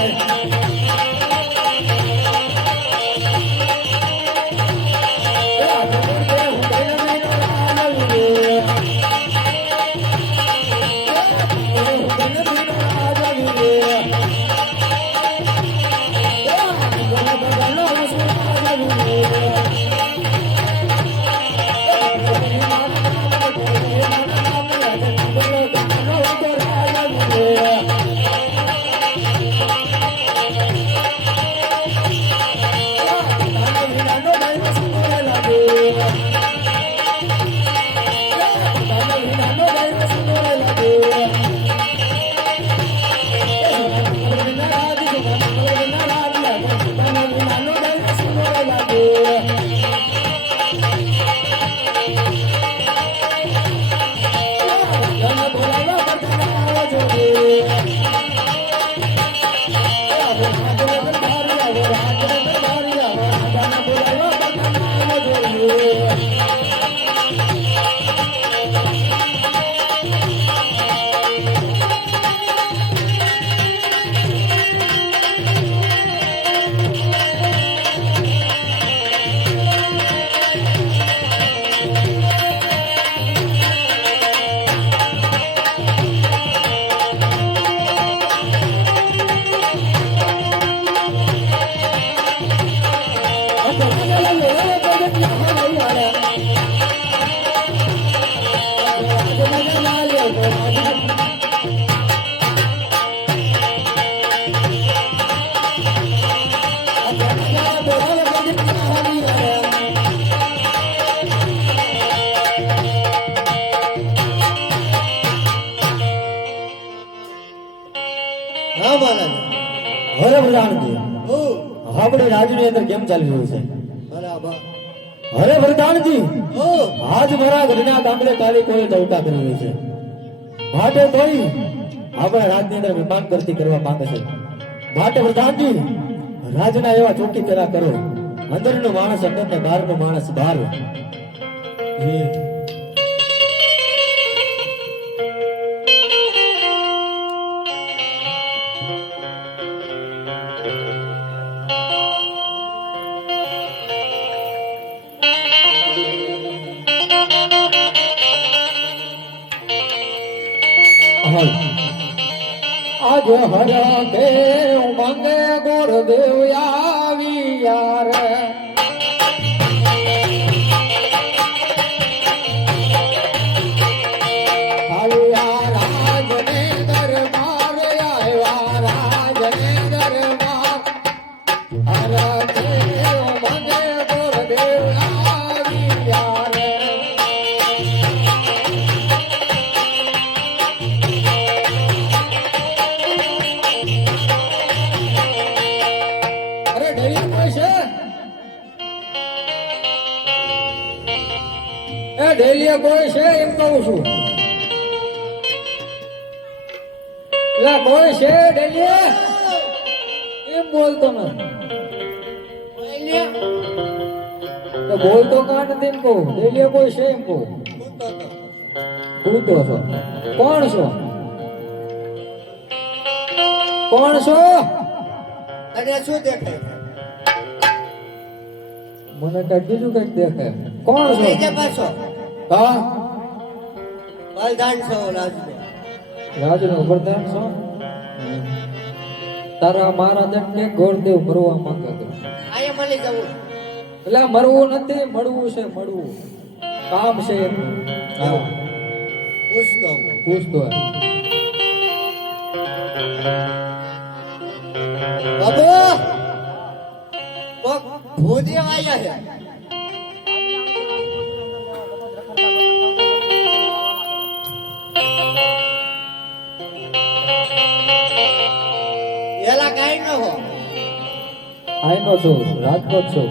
મહારાજ હરે વરદાનજી આપણે રાજની અંદર કેમ ચાલી રહ્યું છે બરાબર. હરે વરદાનજી. આજ મારા ઘરના ગામડે કાલી કોઈ ટવકા કરી છે. માટે કોઈ આપણા રાજની અંદર વિમાન કરતી કરવા માંગે છે. માટે વરદાનજી રાજના એવા ચોકી પેલા કરો. અંદરનો માણસ અંદર ને બહારનો માણસ બહાર. હે આજ હરા દેવ મંગે ગોળ દેવ આવી યાર. એ ડેલીએ કોઈ છે એમ કહું છું. એટલે કોઈ છે ડેલીએ? એમ બોલતો નથી તો બોલતો કા નથી એમ કહું? ડેલીએ કોઈ છે એમ કહું? છો. કોણ છો? કોણ છો? શું દેખાય? મને કઈ બીજું કંઈક દેખાય. કોણ છો? હા? બલદાન છો રાજનો. રાજનો વરદાન છો? તારા મહારાજન કે ગોરદેવ મરવા માંગે તો. અહીંયા મળી જવું. એટલે મરવું નથી મળવું છે મળવું. કામ છે. હા. પૂછતો. પૂછતો બાબુ! આયા છે. આઈનો છું રાજકોટ છું.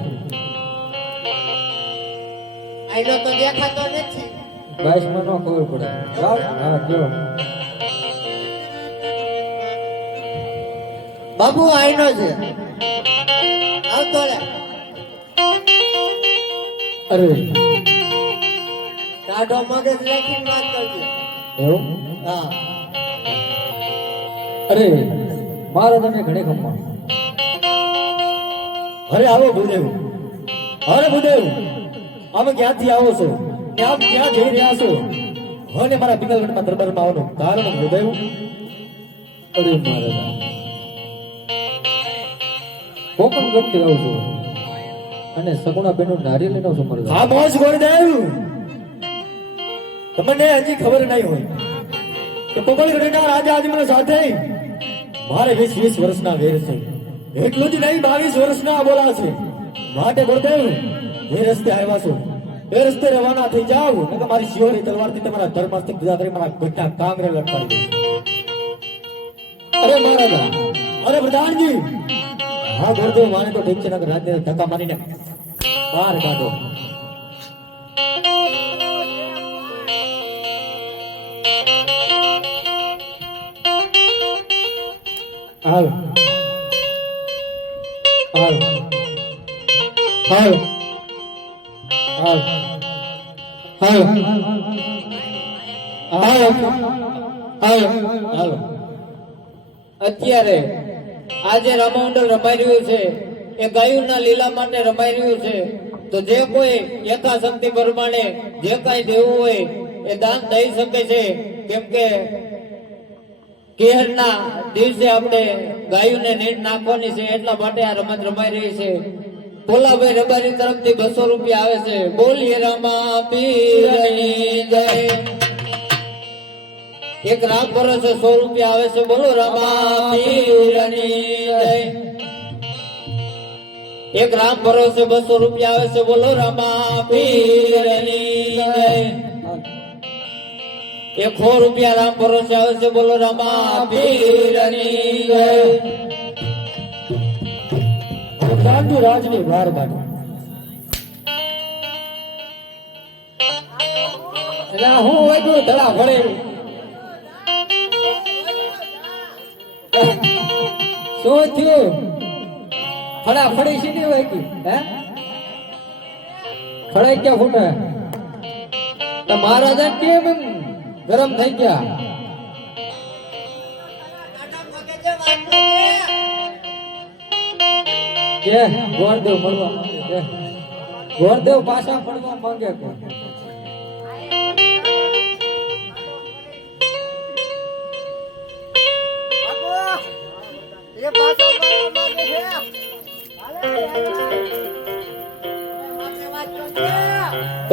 આઈનો તો દેખાતો નથી. બસ ન ખબર પડે. હા કયો? બાબુ આઈનો છે. આવતો લે. અરે. ટાઢો મગજ રાખીને વાત કરજે. એવું? હા. અરે મારે તમે ઘણે ખમ્મા અરે આવો ભૂદેવ. અરે ભૂદેવ અમે ક્યાંથી આવો છો? ક્યાં ક્યાં જઈ રહ્યા છો? અને મારા પિંગલગઢમાં દરબારમાં આવવાનું કારણ ભૂદેવ? અરે મારા કોકણ ગમતી આવું છું. અને સગુણા બેનો નારી લઈને છું હા ખામોશ ગોરદેવ તમને હજી ખબર નહીં હોય કે પકડગઢના રાજા મને સાથે. મારે વીસ વીસ વર્ષના વેર છે એટલું જ નહીં, બાવીસ વર્ષના બોલા છે. માટે ગોરદેવ એ રસ્તે આવ્યા છો. એ રસ્તે રવાના થઈ જાવ નકર મારી શિયોરી તલવારથી તમારા ધર્માસ્તિક જુદા મારા ગઢના કાંગરે લટકાવી અરે મહારાજા, અરે પ્રધાનજી! હા ગોરદેવ માને તો ઠીક છે નકર રાજને ધક્કા મારીને બહાર કાઢો. હાલ. હાલ. હાલ. હાલ. હાલ. હાલ. હાલો. અત્યારે આ જે રામાઉન્ડલ રમાઈ રહ્યું છે. એ ગાયુના લીલા માટે રમાઈ રહ્યું છે. તો જે કોઈ યથાશક્તિ પ્રમાણે જે કાંઈ દેવું હોય એ દાન દઈ શકે છે. કેમ કે કેહરના દિવસે આપણે ગાયુને નેટ નાખવાની છે, એટલા માટે આ રમત રમાઈ રહી છે. ભોલાભાઈ રબારી તરફથી બસો રૂપિયા આવે છે. બોલીએ રમા પીરની જય. એક રામ ભરોસે સો રૂપિયા આવે છે. બોલો રમા પીરની જય. એક રામ ભરોસે બસો રૂપિયા આવે છે. બોલો રમા પીરની જય. એક રૂપિયા રામ ભરોસે આવે છે, બોલો રામા, પીરની જય. પ્રધાનજી રાજની વાર બાજુ એટલે હું વાગ્યું ધડા ભળે શું થયું? ફડા ફડી સીધી વાગી હે? ફડાઈ ક્યાં ફૂટે? મારા કેમ એમ? ગરમ થઈ ગયા. કે ગોરદેવ મળવા માંગે ગોરદેવ પાછા પડવા માંગે કે એ પાછો માંગે છે. હાલે.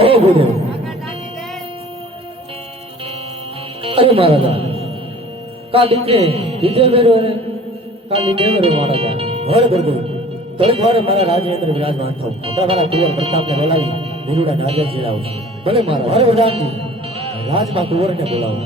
ઓ અરે મહારાજા કા દીકરે દીધે બેરો ને કા લીધે બેરો મહારાજા હરે ગુરુદેવ થોડીક વારે મારા રાજની અંદર વિરાજમાન થાવ. હમણાં મારા કુંવર પ્રતાપને બોલાવી વિરુડા નારિયેળ ચીડાવું છું. ભલે મહારાજ હળ પ્રધાનજી રાજમાં કુંવરને બોલાવો.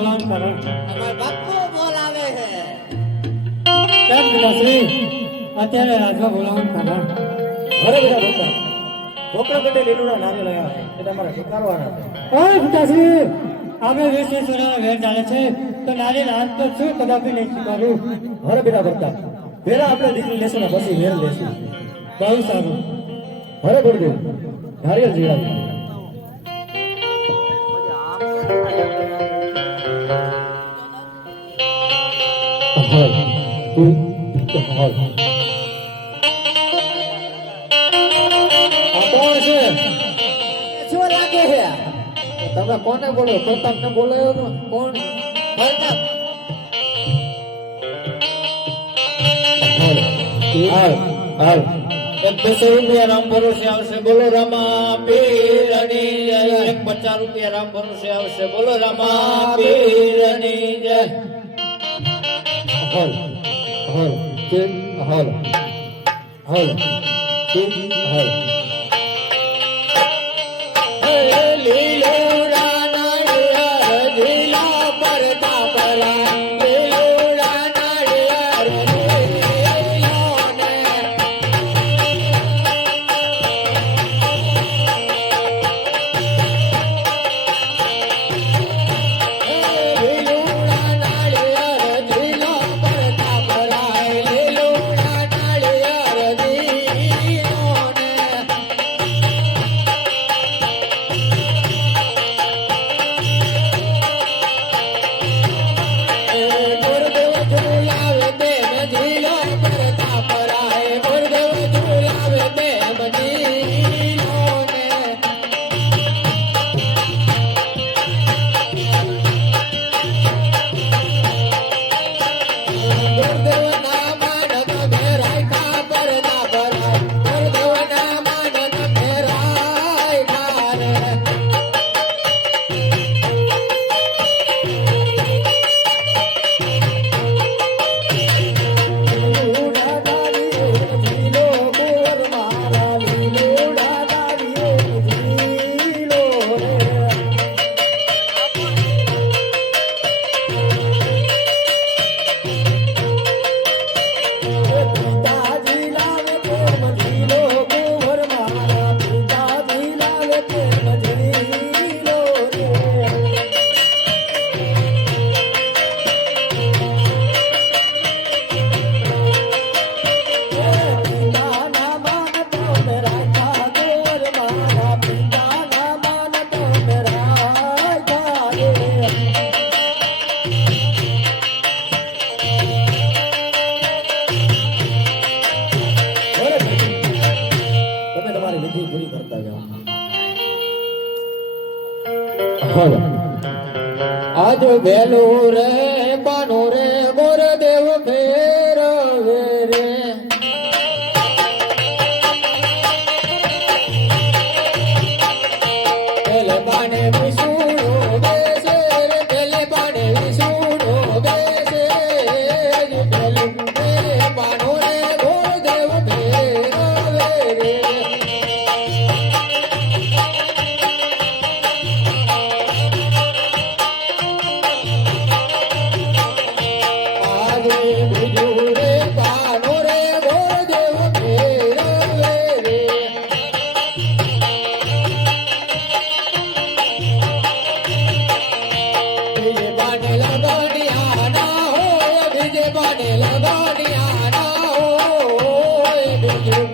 અત્યારે કરે અમાર બાપુ બોલાવે છે. કેમ પિતાશ્રી અત્યારે રાતમાં બોલાવવાનું કરે ઘરે બધા ભક્તા ઢોકળા કટે લીલુડા નારિયેળ લયા એ તમારે સ્વીકારવાના. ઓય પિતાશ્રી આપણે વીસ વીસ વર્ષના વેર ચાલે છે તો નારી રાત તો શું કદાપી નહીં સ્વીકારું? ઘરે બેટા ભક્તા પેલા આપણે દીકરી લેશું ને પછી વેર લેશું. બહુ સારું. અરે ગુરુદેવ નારિયેળ Thank હાલ તું હાલ આ કોણ છે શું લાગે છે તમે કોને બોલો પ્રતાપને બોલાયો ને કોણ પ્રતાપ હાલ હાલ એક બસો રૂપિયા રામ ભરોસે આવશે બોલો રામા પીરની જય એક પચાસ રૂપિયા રામ ભરોસે આવશે બોલો રામા પીરની જય હાલ હાલ તે હાલ હાલ તે હાલ બનેલો દોડિયા ના બીજું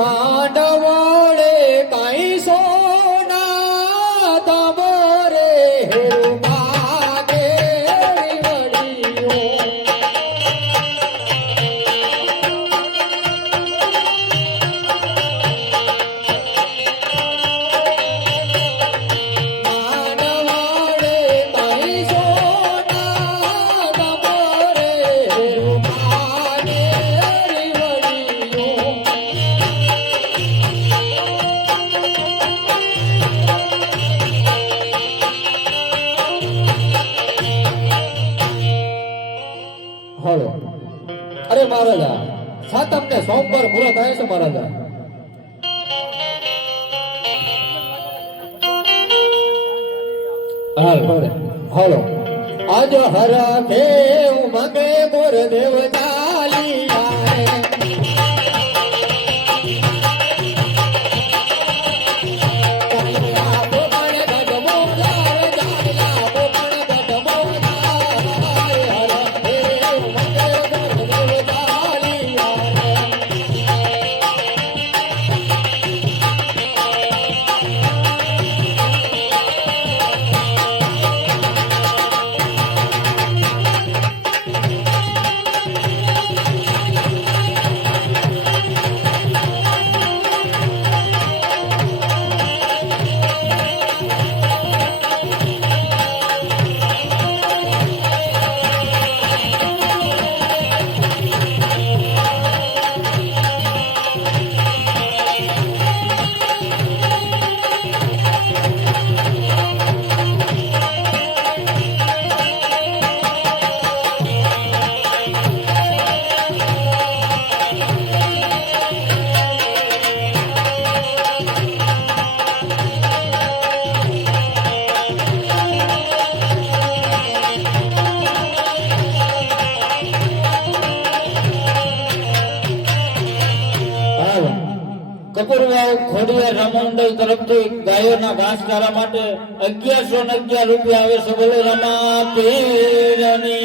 மாடவா સોમવાર પૂરા થાય છે મારા ત્યાં હાલ, હાલો. આજ હરા કે મગે મોર દેવ ચાલી Yeah. ઘાસચારા માટે અગિયારસો ને અગિયાર રૂપિયા આવે છે. બોલો રમા પીરની